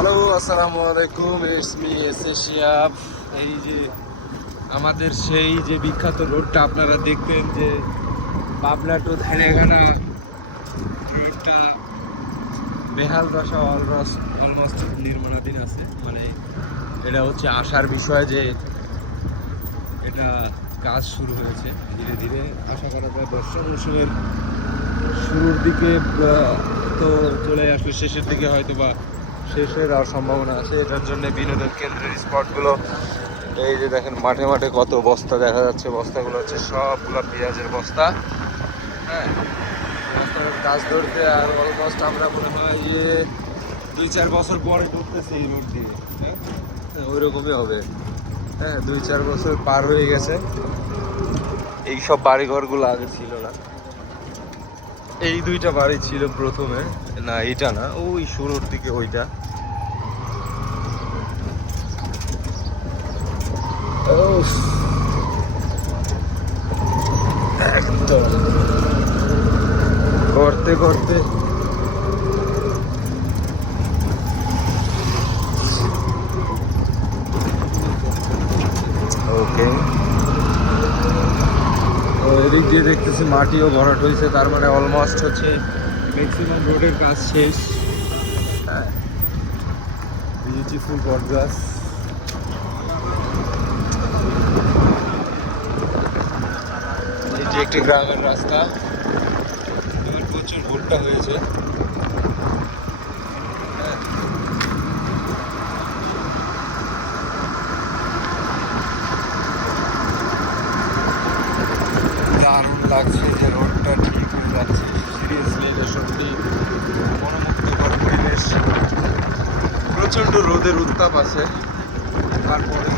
Hello, আসসালামু আলাইকুম। It's me S A Shihab. এই যে আমাদের সেই যে বিখ্যাত রোডটা আপনারা দেখতেন, যে পাবনা টু ধানেঘানা রোডটা বেহাল দশা অলমোস্ট নির্মাণাধীন আছে। মানে এটা হচ্ছে আশার বিষয় যে এটা কাজ শুরু হয়েছে ধীরে ধীরে। আশা করা যায় বর্ষা মৌসুমের শুরুর দিকে তো চলে আসবে, শেষের দিকে হয়তো বা শেষের আর সম্ভাবনা আছে। এটার জন্য বিনোদন কেন্দ্রের স্পটগুলো, এই যে দেখেন মাঠে মাঠে কত বস্তা দেখা যাচ্ছে। বস্তাগুলো হচ্ছে সবগুলো পেঁয়াজের বস্তা। হ্যাঁ, বস্তার কাজ ধরতে আর অলমোস্ট আমরা মনে হয় যে 2-4 বছর পরে ঢুকতেছি এই রোড দিয়ে। হ্যাঁ, ওই রকমই হবে। হ্যাঁ, 2-4 বছর পার হয়ে গেছে। এইসব বাড়িঘরগুলো আগে ছিল না। এই দুইটা বাড়ি ছিল প্রথমে, না এটা না, ওই শুরুর দিকে ওইটা। একদম করতে করতে ওকে। তো এদিক দিয়ে দেখতেছি মাটিও ভরাট হয়েছে, তার মানে অলমোস্ট হচ্ছে ম্যাক্সিমাম রোডের কাজ শেষ। হ্যাঁ, বিউটিফুল বট গাছ। এটি একটি গ্রামের রাস্তা। এবার প্রচুর ভুট্টা হয়েছে। দারুণ লাগছে যে রোডটা ঠিক হয়ে যাচ্ছে। সিরিয়াসলি এটা সত্যি মনোমুগ্ধকর পরিবেশ। প্রচণ্ড রোদের উত্তাপ আছে, তারপরে